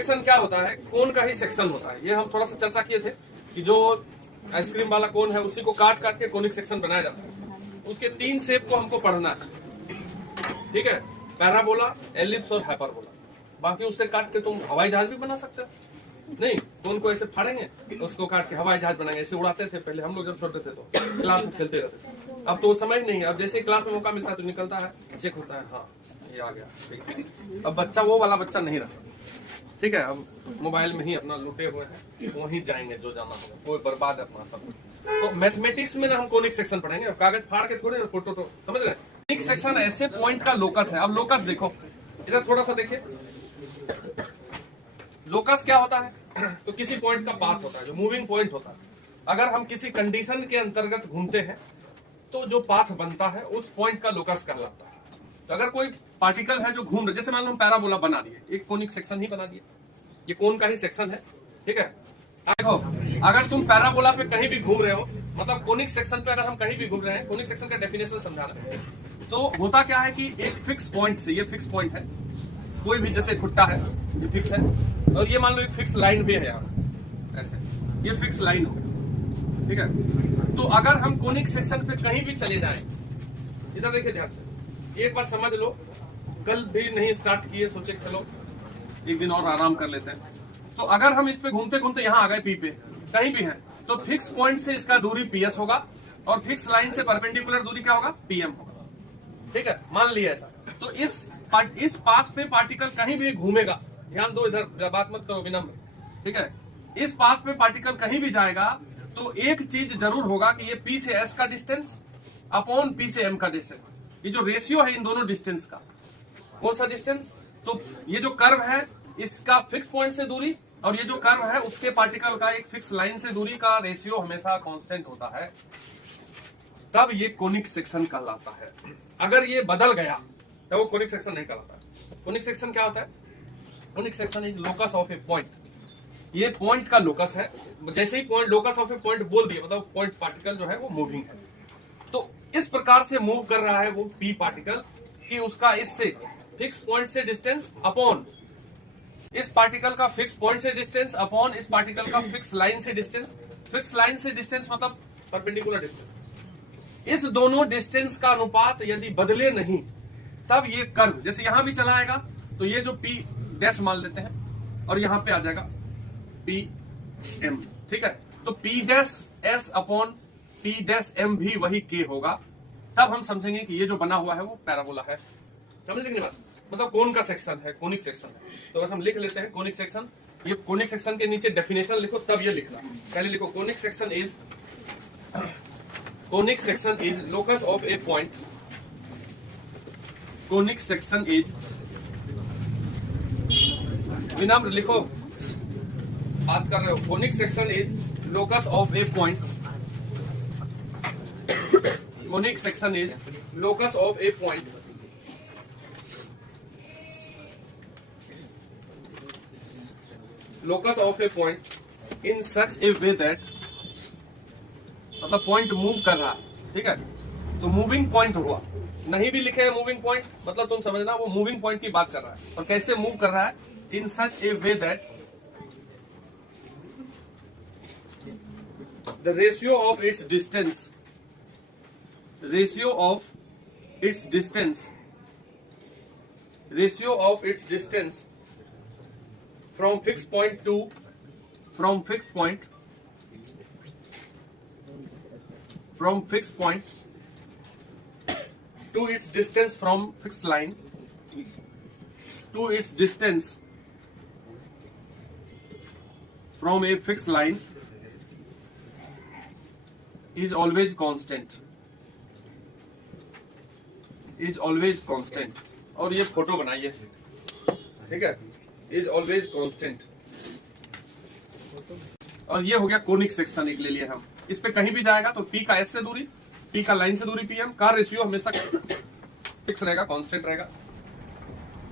Section क्या होता है? कोन का ही सेक्शन होता है। ये हम थोड़ा सा चर्चा किए थे कि जो आइसक्रीम वाला कोन है उसी को काट काट के कोनिक सेक्शन बनाया जाता है। उसके 3 शेप को हमको पढ़ना है, ठीक है? पैराबोला, एलिप्स और हाइपरबोला। बाकी उससे काट के तुम हवाई जहाज भी बना सकते हो। नहीं, कोन को ऐसे फाड़ेंगे तो उसको काट के हवाई जहाज बनाएंगे। ऐसे उड़ाते थे पहले हम लोग जब छोटे थे तो क्लास में खेलते रहते थे। अब तो वो समझ नहीं है। अब जैसे क्लास में मौका मिलता है तो निकलता है, चेक होता है, हाँ ये आ गया। अब बच्चा वो वाला बच्चा नहीं रहा, ठीक है? अब मोबाइल में ही अपना लुटे हुए हैं, वहीं जाएंगे जो जाना होगा, कोई बर्बाद है अपना सब। तो मैथमेटिक्स में ना हम कोनिक सेक्शन पढ़ेंगे। अब कागज फाड़ के थोड़े ना फोटो तो समझ रहे हैं। कोनिक सेक्शन ऐसे पॉइंट का लोकस है। अब लोकस देखो, इधर थोड़ा सा देखिए, लोकस क्या होता है? तो किसी पॉइंट का पाथ होता है, जो मूविंग पॉइंट होता है। अगर हम किसी कंडीशन के अंतर्गत घूमते हैं तो जो पाथ बनता है उस पॉइंट का लोकस कहलाता है। तो अगर कोई पार्टिकल है जो घूम रहे, जैसे मान लो हम पैराबोला बना दिए, एक कोनिक सेक्शन ही बना दिए, ये कोन का ही सेक्शन है, ठीक है? देखो, अगर तुम पैराबोला पे कहीं भी घूम रहे हो, मतलब कोनिक सेक्शन पे अगर हम कहीं भी घूम रहे हैं, कोनिक सेक्शन का डेफिनेशन समझा रहे हैं, तो होता क्या है कि एक फिक्स पॉइंट से, ये फिक्स पॉइंट है, कोई भी जैसे खुट्टा है ये फिक्स है, और ये मान लो एक फिक्स लाइन भी है यहाँ, ऐसे ये फिक्स लाइन हो, ठीक है? तो अगर हम कोनिक सेक्शन पे कहीं भी चले जाएं, इधर देखिए ध्यान से, एक बार समझ लो, कल भी नहीं स्टार्ट किए, सोचे चलो एक दिन और आराम कर लेते हैं। तो अगर हम इस पे घूमते घूमते यहाँ आ गए पी पे, कहीं भी है, तो फिक्स पॉइंट से इसका दूरी पीएस होगा और फिक्स लाइन से परपेंडिकुलर दूरी क्या होगा? पीएम होगा, ठीक है? मान लिया ऐसा। तो इस पाथ पे पार्टिकल कहीं भी घूमेगा, ध्यान दो, इधर बात मत करो विनम्र, ठीक है? इस पाथ पे पार्टिकल कहीं भी जाएगा तो एक चीज जरूर होगा कि ये पी से एस का डिस्टेंस अपॉन पी से एम का डिस्टेंस, ये जो रेशियो है इन दोनों डिस्टेंस का, कौन सा डिस्टेंस? तो ये जो कर्व है इसका फिक्स पॉइंट से दूरी, और ये जो कर्व है उसके पार्टिकल का एक फिक्स लाइन से दूरी का रेशियो हमेशा कांस्टेंट होता है, तब ये कोनिक सेक्शन कहलाता है। अगर ये बदल गया तब वो कोनिक सेक्शन नहीं कहलाता। कोनिक सेक्शन क्या होता है? Conic section is locus of a point. ये पॉइंट का लोकस है। जैसे ही point, locus of a point बोल दिया मतलब पॉइंट पार्टिकल जो है वो मूविंग है। तो इस प्रकार से मूव कर रहा है वो पी पार्टिकल कि उसका इससे फिक्स पॉइंट से डिस्टेंस अपॉन इस पार्टिकल का फिक्स पॉइंट से डिस्टेंस अपॉन इस पार्टिकल का फिक्स लाइन से डिस्टेंस। फिक्स लाइन से डिस्टेंस मतलब परपेंडिकुलर डिस्टेंस। इस दोनों डिस्टेंस का अनुपात यदि बदले नहीं तब ये कर्व, जैसे यहां भी चला आएगा तो ये जो पी डैश मान लेते हैं और यहां पे आ जाएगा पी एम, ठीक है? तो P dash S upon P dash M भी वही के होगा। तब हम समझेंगे कि ये जो बना हुआ है वो पैराबोला है। समझ लेंगे बात? मतलब कोन का सेक्शन है, कोनिक सेक्शन है। तो बस हम लिख लेते हैं कोनिक सेक्शन। ये कोनिक सेक्शन के नीचे डेफिनेशन लिखो, तब ये लिखना। पहले लिखो conic section is locus of a point. Conic section is, विनम्र लिखो, बात कर रहे हो। Conic section is locus of a point. Conic section is locus of a point locus of a point in such a way that, मतलब point move कर रहा है, ठीक है? तो मूविंग पॉइंट हुआ, नहीं भी लिखे हैं मूविंग पॉइंट, मतलब तुम समझना वो मूविंग पॉइंट की बात कर रहा है। और कैसे मूव कर रहा है? In such a way that the ratio of its distance, ratio of its distance from fixed point to its distance from fixed line to its distance from a fixed line is always constant, और ये photo बनाइए, ठीक है? Is always constant. और ये हो गया conic section, एक ले लिया हम। इस पे कहीं भी जाएगा तो पी का एस से दूरी, पी का लाइन से दूरी, पीएम का रेशियो हमेशा फिक्स रहेगा, कांस्टेंट रहेगा,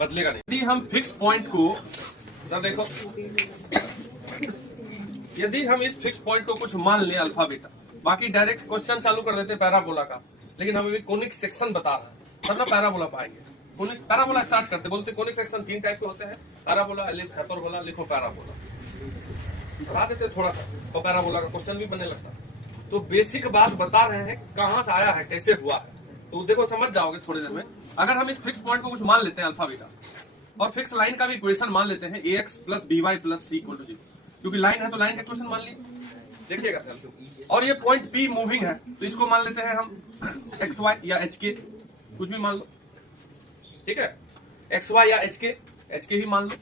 बदलेगा नहीं। यदि हम फिक्स पॉइंट को, देखो, यदि हम इस फिक्स पॉइंट को कुछ मान ले अल्फा बीटा, बाकी डायरेक्ट क्वेश्चन चालू कर देते पैराबोला का, लेकिन हम अभी कोनिक सेक्शन बता रहे हैं, तब ना पैराबोला पाएंगे। कोनिक पैराबोला स्टार्ट करते, बोलते कोनिक सेक्शन 3 टाइप के होते हैं, पैराबोला, एलिप्स, हाइपरबोला, लिखो पैराबोला, पढ़ा देते थोड़ा सा, तो पैराबोला का क्वेश्चन भी बनने लगता है। तो बेसिक बात बता रहे हैं कहां से आया है, कैसे हुआ है, तो देखो समझ जाओगे थोड़ी देर में। अगर हम इस फिक्स पॉइंट को कुछ मान लेते हैं अल्फा बीटा, और फिक्स लाइन का भी इक्वेशन मान लेते हैं ax plus by plus c equal to 0, क्योंकि लाइन है तो लाइन का इक्वेशन मान ली, देखिएगा। और ये पॉइंट P मूविंग है तो इसको मान लेते हैं हम xy या hk, कुछ भी मान लो, ठीक है, xy या hk ही मान लो,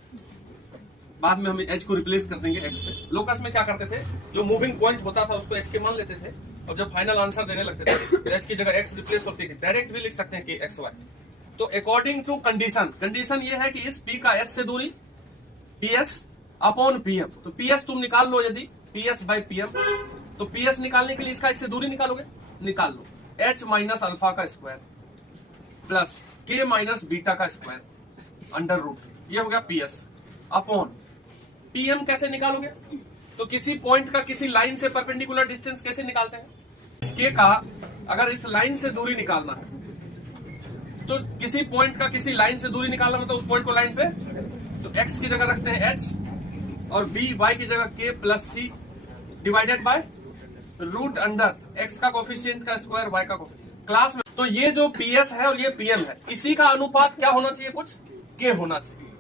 बाद में हम h को रिप्लेस कर देंगे x से। लोकस में क्या करते थे, जो मूविंग पॉइंट होता था उसको h के मान लेते थे, और जब फाइनल आंसर देने लगते थे तो h की जगह x रिप्लेस होती है, डायरेक्ट भी लिख सकते हैं कि xy। तो अकॉर्डिंग टू कंडीशन ये है कि इस p का s से दूरी ps अपॉन pm, तो ps तुम निकाल लो, यदि ps बाई pm, तो ps निकालने के लिए इसका इससे दूरी निकालोगे, निकाल लो, h माइनस अल्फा का square plus k minus beta का स्क्वायर अंडर रूट, ये हो गया ps अपॉन pm। कैसे निकालोगे, तो किसी पॉइंट का किसी लाइन से परपेंडिकुलर डिस्टेंस कैसे निकालते हैं, k का अगर इस लाइन से दूरी निकालना है, तो किसी पॉइंट का किसी लाइन से दूरी निकालना मतलब उस पॉइंट को लाइन पे, तो x की जगह रखते हैं h और y की जगह k plus c divided by root under x का कोफिशिएंट का स्क्वायर y का कोफिशिएंट। क्लास में तो ये जो ps है और ये pm है, इसी का अनुपात क्या होना चाहिए, कुछ k होना चाहिए,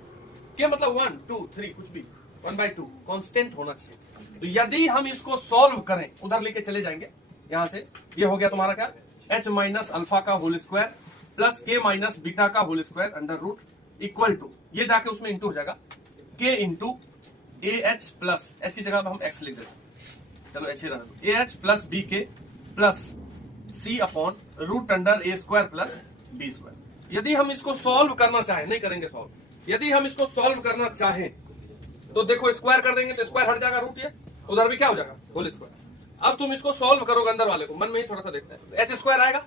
k मतलब 1 2 3 कुछ भी 1/2 कांस्टेंट होना चाहिए। तो यदि हम इसको सॉल्व करें, उधर लेके चले जाएंगे, यहां से ये हो गया तुम्हारा क्या, h माइनस अल्फा का whole square plus k minus beta का whole square under root equal to, ये जाके उसमें इंटू हो जाएगा, k इंटू ए एच प्लस, एच की जगह हम x लिख देते, चलो h ही रहने दो, a h plus b k plus c upon root under a square plus b square. यदि हम इसको सॉल्व करना चाहें, नहीं करेंगे सॉल्व, यदि हम इसको सॉल्व करना चाहें तो देखो स्क्वायर कर देंगे तो स्क्वायर हट जाएगा, रूट ये उधर भी क्या हो जाएगा होल स्क्वायर। अब तुम इसको सॉल्व करोगे अंदर वाले को, मन में ही थोड़ा सा देखते हैं, एच स्क्वायर आएगा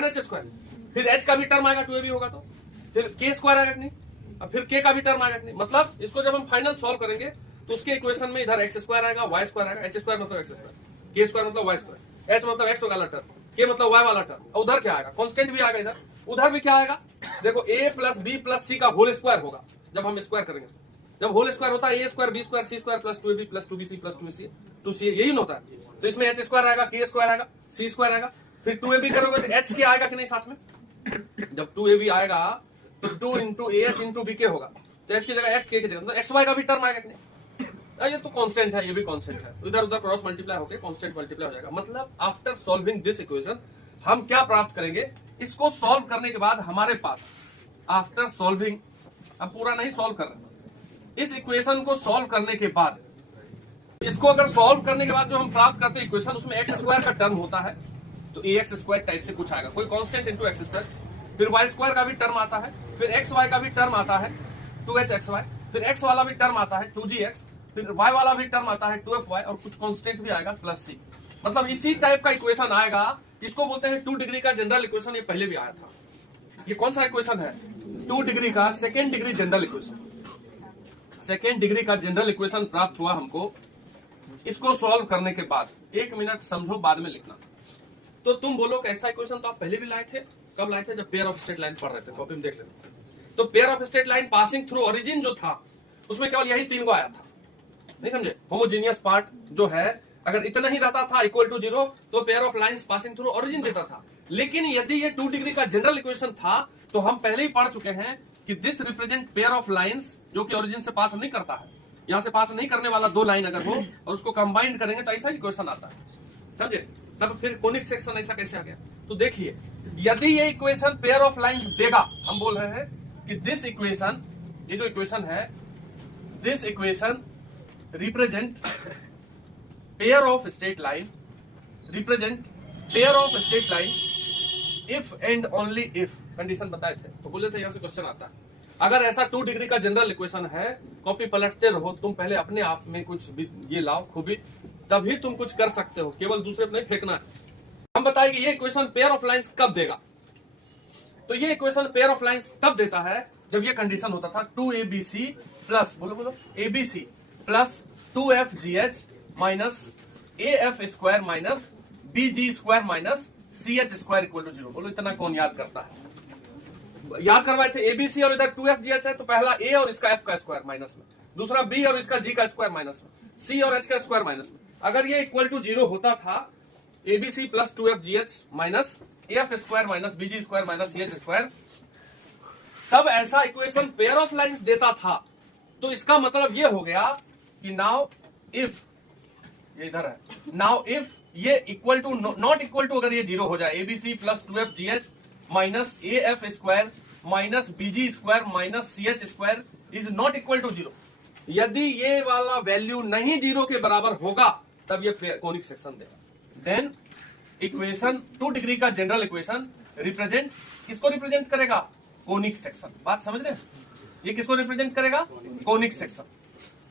ना, एच स्क्वायर, फिर h का भी टर्म आएगा 2ab होगा, तो फिर k स्क्वायर आएगा कि नहीं, अब फिर k का भी टर्म आएगा कि नहीं, मतलब इसको जब हम फाइनल सॉल्व करेंगे तो उसके इक्वेशन में इधर x स्क्वायर आएगा, y स्क्वायर आएगा, h स्क्वायर मतलब x स्क्वायर, k स्क्वायर मतलब y स्क्वायर, h मतलब x वाला टर्म, k मतलब y वाला टर्म, और उधर क्या आएगा, कांस्टेंट भी आएगा, इधर उधर भी क्या आएगा, देखो a plus b plus c का होल स्क्वायर होगा, जब हम स्क्वायर करेंगे, जब होल स्क्वायर होता है a square b square c square plus 2ab plus 2bc plus 2c यही ना होता है। तो इसमें h स्क्वायर आएगा, k स्क्वायर आएगा, c स्क्वायर आएगा, फिर 2ab करोगे तो h के आएगा कि नहीं साथ में, जब 2ab आएगा तो 2 इंटू ए एच इंटू बी के होगा, तो h की जगह x, k की जगह तो xy का भी टर्म आएगा कि नहीं, ये तो कांस्टेंट है, ये भी कांस्टेंट है, इधर उधर क्रॉस मल्टीप्लाई होकर कांस्टेंट मल्टीप्लाई हो जाएगा। मतलब आफ्टर सॉल्विंग दिस इक्वेशन हम क्या प्राप्त करेंगे, इसको सॉल्व करने के बाद हमारे पास आफ्टर सॉल्विंग, अब पूरा नहीं सॉल्व कर रहे, इस इक्वेशन को सॉल्व करने के बाद, इसको अगर सॉल्व करने के बाद जो हम प्राप्त करते हैं इक्वेशन, उसमें एक्स स्क्वायर का टर्म होता है, तो ए एक्स स्क्वायर टाइप से कुछ आएगा, कोई कांस्टेंट इनटू एक्स स्क्वायर, फिर वाई स्क्वायर का भी टर्म आता है, फिर एक्स वाई का भी टर्म आता है 2hxy, फिर एक्स वाला भी टर्म आता है 2gx, फिर वाई वाला भी टर्म आता है 2fy, और कुछ कांस्टेंट भी आएगा प्लस c। मतलब इसी टाइप का इक्वेशन आएगा, इसको बोलते हैं 2 डिग्री का जनरल इक्वेशन, ये पहले भी आया था। ये कौन सा इक्वेशन है, 2 डिग्री का second degree general equation, second degree का जनरल इक्वेशन प्राप्त हुआ हमको। इसको सॉल्व करने के बाद 1 मिनट समझो, बाद में लिखना। तो तुम बोलो कैसा इक्वेशन तो आप पहले भी लाए थे, कब लाए थे, जब पेयर ऑफ स्ट्रेट लाइन पढ़ रहे थे, कॉपी में देख लेना। तो pair of straight line passing through origin जो था, उसमें केवल यही 3 को आया था, नहीं समझे। होमोजीनियस पार्ट जो है, अगर इतना ही रहता था इक्वल टू 0, तो pair of lines passing through origin देता था। लेकिन यदि ये 2 डिग्री का जनरल इक्वेशन था, तो हम पहले ही पढ़ चुके हैं कि this represent pair of lines जो कि ओरिजिन से पास नहीं करता है, यहां से पास नहीं करने वाला 2 लाइन अगर हो और उसको कंबाइंड करेंगे तो ऐसा इक्वेशन आता है, समझे। तब फिर कोनिक सेक्शन ऐसा कैसे आ गया। तो देखिए, यदि ये इक्वेशन पेयर ऑफ लाइंस देगा, हम बोल रहे हैं कि दिस इक्वेशन, ये जो इक्वेशन है, this equation represent pair of straight line, represent pair of straight line if and only if, condition बताए थे, तो बोले थे यहां से क्वेश्चन आता है। अगर ऐसा 2 डिग्री का जनरल इक्वेशन है, कॉपी पलटते रहो, तुम पहले अपने आप में कुछ ये लाओ खूबी, तभी तुम कुछ कर सकते हो, केवल दूसरे पे नहीं फेंकना है। हम बताएं कि ये इक्वेशन पेयर ऑफ लाइंस कब देगा। तो ये इक्वेशन पेयर ऑफ लाइंस तब देता है जब ये कंडीशन होता था 2abc प्लस, बोलो abc plus 2fgh minus af square minus bg square minus ch square equal to 0। बोलो इतना कौन याद करता है, याद करवाए थे एबीसी और इधर 2FGH है, तो पहला ए और इसका एफ का स्क्वायर माइनस में, दूसरा बी और इसका जी का स्क्वायर माइनस में, सी और एच का स्क्वायर माइनस में। अगर ये इक्वल टू 0 होता था, a b c plus 2FGH minus F square minus बीजी square minus C H square, तब ऐसा इक्वेशन पेयर ऑफ लाइंस देता था। तो इसका मतलब ये हो गया कि नाउ इफ, ये इधर है, नाउ इफ ये equal to not equal to, अगर ये 0 हो जाए, ABC plus 2FGH minus A F square minus busy square minus C H square is not equal to 0, यदि ये वाला वैल्यू नहीं 0 के बराबर होगा तब ये कोनिक सेक्शन देगा। देन इक्वेशन 2 डिग्री का जनरल इक्वेशन रिप्रेजेंट, किसको रिप्रेजेंट करेगा? Conic section. बात समझ रहे हैं? ये किसको रिप्रेजेंट करेगा? Conic section.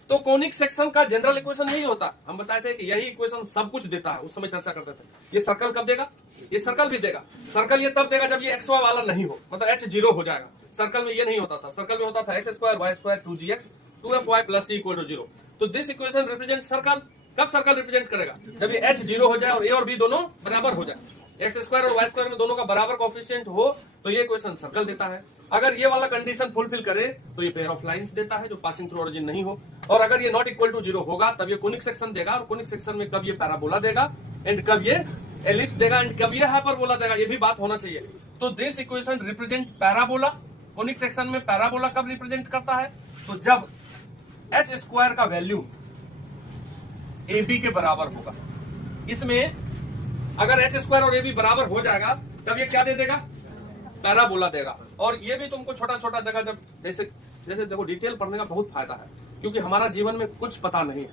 तो कोनिक सेक्शन का जनरल इक्वेशन यही होता है। हम बताए थे कि यही इक्वेशन सब कुछ देता है, उस समय चर्चा करते थे। ये सर्कल कब देगा? ये सर्कल भी देगा। सर्कल ये तब देगा जब ये एक्स वाला नहीं हो, मतलब एच 0 हो जाएगा। सर्कल में ये नहीं होता था, सर्कल में होता था X square Y square 2gx 2fy plus C equal to 0। तो दिस इक्वेशन रिप्रेजेंट सर्कल। कब सर्कल रिप्रेजेंट करेगा? जब ये एच 0 हो जाए और ए और बी दोनों बराबर हो जाए, एक्स स्क्वायर और वाई स्क्वायर में दोनों का बराबर कोएफिशिएंट हो, तो ये इक्वेशन सर्कल देता है। अगर ये वाला कंडीशन फुलफिल करे तो ये पेयर ऑफ लाइंस देता है जो पासिंग थ्रू ओरिजिन नहीं हो, और अगर ये नॉट इक्वल टू 0 होगा तब ये कोनिक सेक्शन देगा, और कोनिक सेक्शन में कब ये पैराबोला देगा एंड कब ये एलिप्स देगा एंड कब ये हाइपरबोला देगा, ये भी बात होना चाहिए। तो this equation represent parabola. Conic section में पैराबोला कब रिप्रेजेंट करता है? तो जब एच स्क्वायर का वैल्यू ए बी के बराबर होगा। इसमें अगर एच स्क्वायर और ए बी बराबर हो जाएगा तब ये क्या दे देगा? पैराबोला देगा। और ये भी तुमको छोटा छोटा जगह जब जैसे देखो, डिटेल पढ़ने का बहुत फायदा है, क्योंकि हमारा जीवन में कुछ पता नहीं है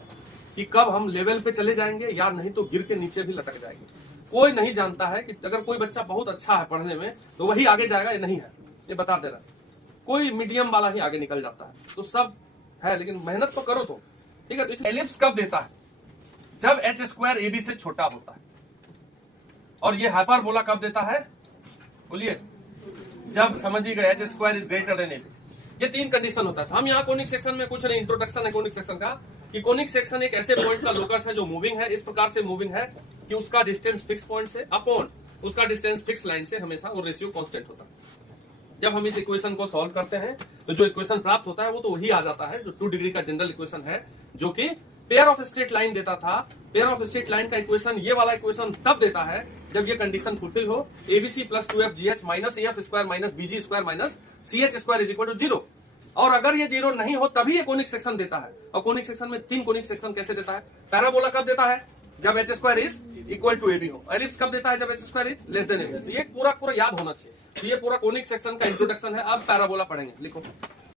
कि कब हम लेवल पे चले जाएंगे या नहीं तो गिर के नीचे भी लटक जाएंगे। कोई नहीं जानता है कि अगर कोई बच्चा बहुत अच्छा है पढ़ने में तो वही आगे जाएगा या नहीं है, ये बता दे रहा है। कोई मीडियम वाला ही आगे निकल जाता है। तो सब है, लेकिन मेहनत तो करो तो, ठीक है। तो इस एलिप्स कब देता है? जब एच स्क्वायर ए बी से छोटा होता है। और ये हाइपरबोला कब देता है? बोलिए। जब समझिएगा H square is greater than A B. ये 3 कंडीशन होता है। हम यहाँ कोनिक सेक्शन में कुछ नहीं, इंट्रोडक्शन है कोनिक सेक्शन का, कि कोनिक सेक्शन एक ऐसे पॉइंट का लोकस है जो मूविंग है। इस प्रकार से मूविंग है कि उसका डिस्टेंस फिक्स पॉइंट से अपॉन उसका डिस्टेंस फिक्स लाइन से हमेशा वो रेशियो कांस्टेंट होता है। जब हम इस इक्वेशन को सॉल्व करते हैं तो जो इक्वेशन प्राप्त होता है वो तो वही आ जाता है जो 2 डिग्री का जनरल इक्वेशन है, जो कि पेयर ऑफ स्ट्रेट लाइन देता था। पेयर ऑफ स्ट्रेट लाइन का इक्वेशन, ये वाला इक्वेशन तब देता है जब ये कंडीशन फुलफिल हो, ABC plus 2FGH minus F square minus busy square minus C H square is equal to 0। और अगर ये 0 नहीं हो तभी ये कोनिक सेक्शन देता है। और कोनिक सेक्शन में 3 कोनिक सेक्शन कैसे देता है? पैराबोला कब देता है? जब H square is equal to A B हो। एलिप्स कब देता है? जब H square is less than A B. ये पूरा याद होना चाहिए। तो ये पूरा कोनिक सेक्शन का इंट्रोडक्शन है। अब पैराबोला पढ़ेंगे, लिखो।